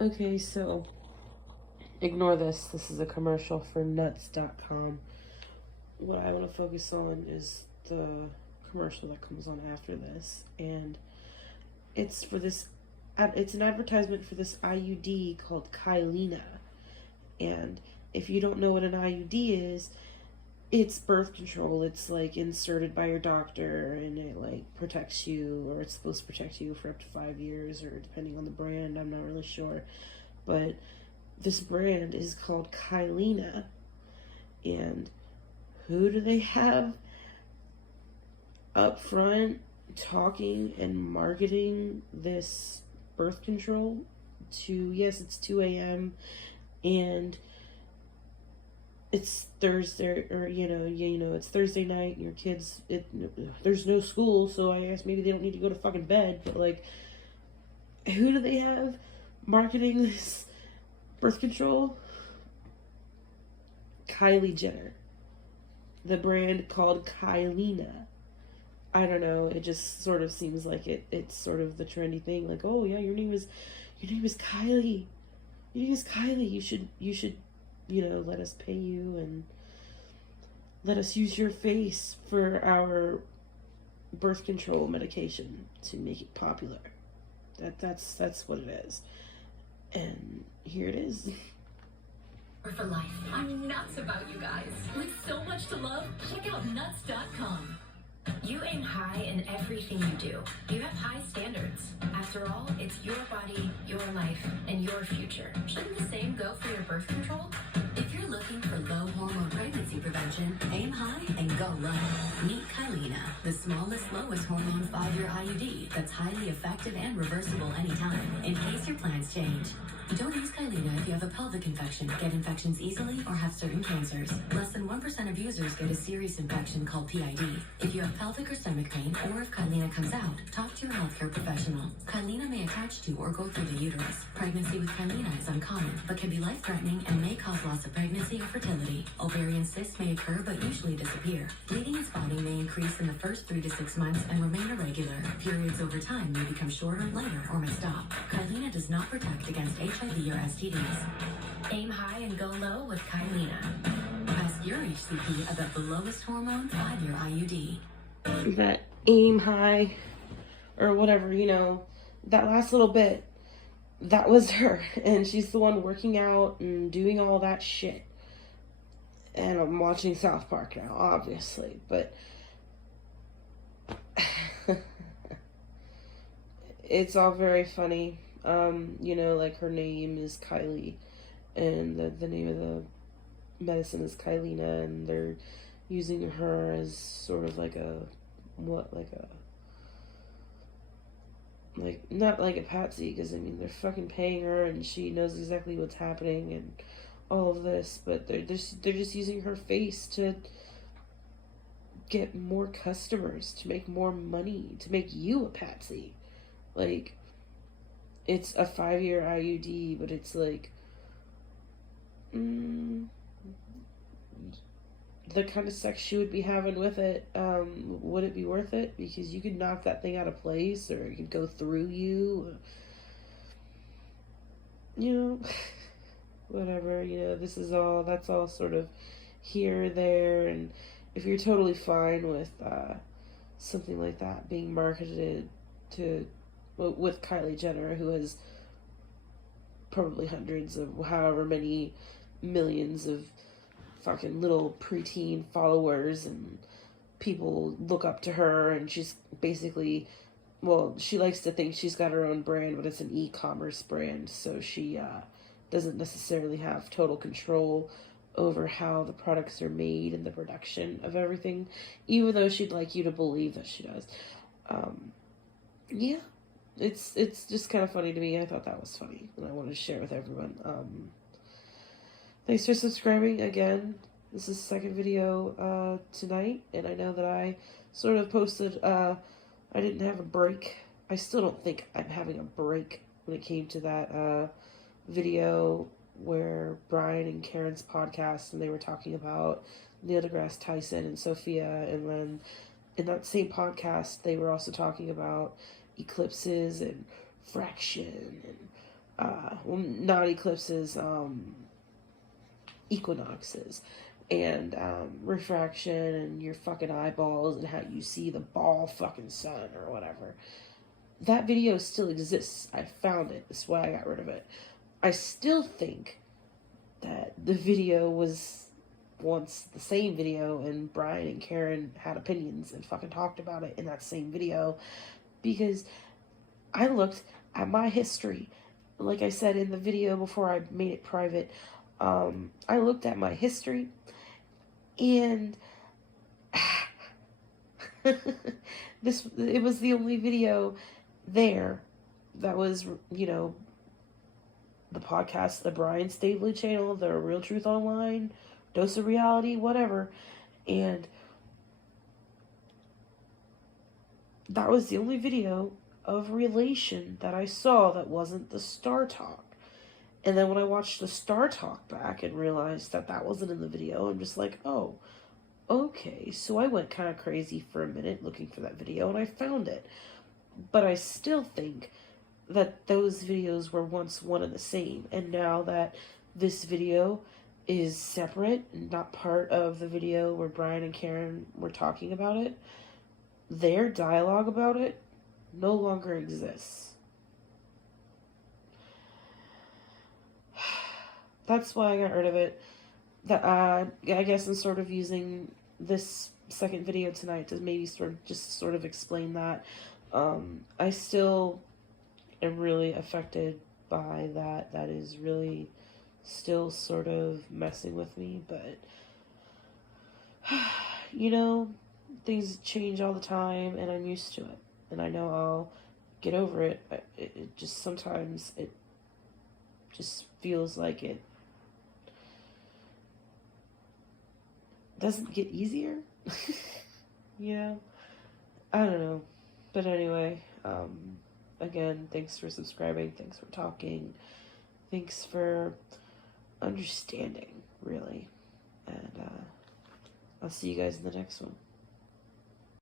Okay, so ignore this. This is a commercial for nuts.com. What I want to focus on is the commercial that comes on after this, and it's for this. It's an advertisement for this IUD called KYLEENA, and if you don't know what an IUD is, it's birth control. It's like inserted by your doctor, and it like protects you, or it's supposed to protect you for up to 5 years, or depending on the brand, I'm not really sure. But this brand is called KYLEENA, and who do they have up front talking and marketing this birth control to? Yes, it's 2 a.m. and it's Thursday, or it's Thursday night, and your kids, there's no school, so I guess maybe they don't need to go to fucking bed. But like, who do they have marketing this birth control? Kylee Jenner. The brand called KYLEENA. I don't know, it just sort of seems like it's sort of the trendy thing, like, oh yeah, your name is Kylee. Your name is Kylee. You should let us pay you and let us use your face for our birth control medication to make it popular. That's what it is. And here it is. For life. I'm nuts about you guys. With so much to love, check out nuts.com. You aim high in everything you do. You have high standards. After all, it's your body, your life, and your future. Shouldn't the same go for your birth control? If you're looking for low hormone pregnancy prevention, aim high and go low. Meet KYLEENA, the smallest, lowest hormone 5-year IUD that's highly effective and reversible anytime, in case your plans change. Don't use KYLEENA if you have a pelvic infection, get infections easily, or have certain cancers. Less than 1% of users get a serious infection called PID. If you have pelvic or stomach pain, or if KYLEENA comes out, talk to your healthcare professional. KYLEENA may attach to or go through the uterus. Pregnancy with KYLEENA is uncommon, but can be life-threatening and may cause loss of pregnancy or fertility. Ovarian cysts may occur but usually disappear. Bleeding and spotting may increase in the first 3 to 6 months and remain irregular. Periods over time may become shorter, later, or may stop. KYLEENA does not protect against HIV or STDs. Aim high and go low with KYLEENA. Ask your HCP about the lowest hormone 5-year IUD. That aim high, or whatever, that last little bit, that was her. And she's the one working out and doing all that shit. And I'm watching South Park now, obviously. But it's all very funny. Like her name is Kylee, and the name of the medicine is KYLEENA, and they're using her as sort of like not like a patsy, because they're fucking paying her and she knows exactly what's happening and all of this, but they're just using her face to get more customers, to make more money, to make you a patsy. Like, it's a 5-year IUD, but it's like, the kind of sex she would be having with it, would it be worth it? Because you could knock that thing out of place, or it could go through you. Whatever, that's all sort of here, there, and if you're totally fine with something like that being marketed with Kylie Jenner, who has probably hundreds of however many millions of fucking little preteen followers, and people look up to her, and she's basically, she likes to think she's got her own brand, but it's an e-commerce brand, so she doesn't necessarily have total control over how the products are made and the production of everything, even though she'd like you to believe that she does. Yeah, it's just kind of funny to me. I thought that was funny, and I wanted to share it with everyone. Thanks for subscribing again. This is the second video tonight, and I know that I sort of posted, I didn't have a break. I still don't think I'm having a break when it came to that video where Brian and Karen's podcast, and they were talking about Neil deGrasse Tyson and Sophia, and then in that same podcast they were also talking about eclipses and fraction and well, not eclipses, equinoxes, and refraction, and your fucking eyeballs, and how you see the ball fucking sun or whatever. That video still exists. I found it. That's why I got rid of it. I still think that the video was once the same video, and Brian and Karen had opinions and fucking talked about it in that same video, because I looked at my history. Like I said in the video before I made it private, I looked at my history, and it was the only video there that was, you know, the podcast, the Brian Staveley channel, the Real Truth Online, Dose of Reality, whatever. And that was the only video of relation that I saw that wasn't the Star Talk. And then when I watched the Star Talk back and realized that that wasn't in the video, I'm just like, oh, okay. So I went kind of crazy for a minute looking for that video, and I found it. But I still think that those videos were once one and the same. And now that this video is separate and not part of the video where Brian and Karen were talking about it, their dialogue about it no longer exists. That's why I got rid of it. That I guess I'm sort of using this second video tonight to maybe sort of explain that. I still am really affected by that. That is really still sort of messing with me, but you know, things change all the time, and I'm used to it, and I know I'll get over it. It just sometimes it just feels like it doesn't get easier. You know, I don't know, but anyway, again, thanks for subscribing, thanks for talking, thanks for understanding, really, and I'll see you guys in the next one.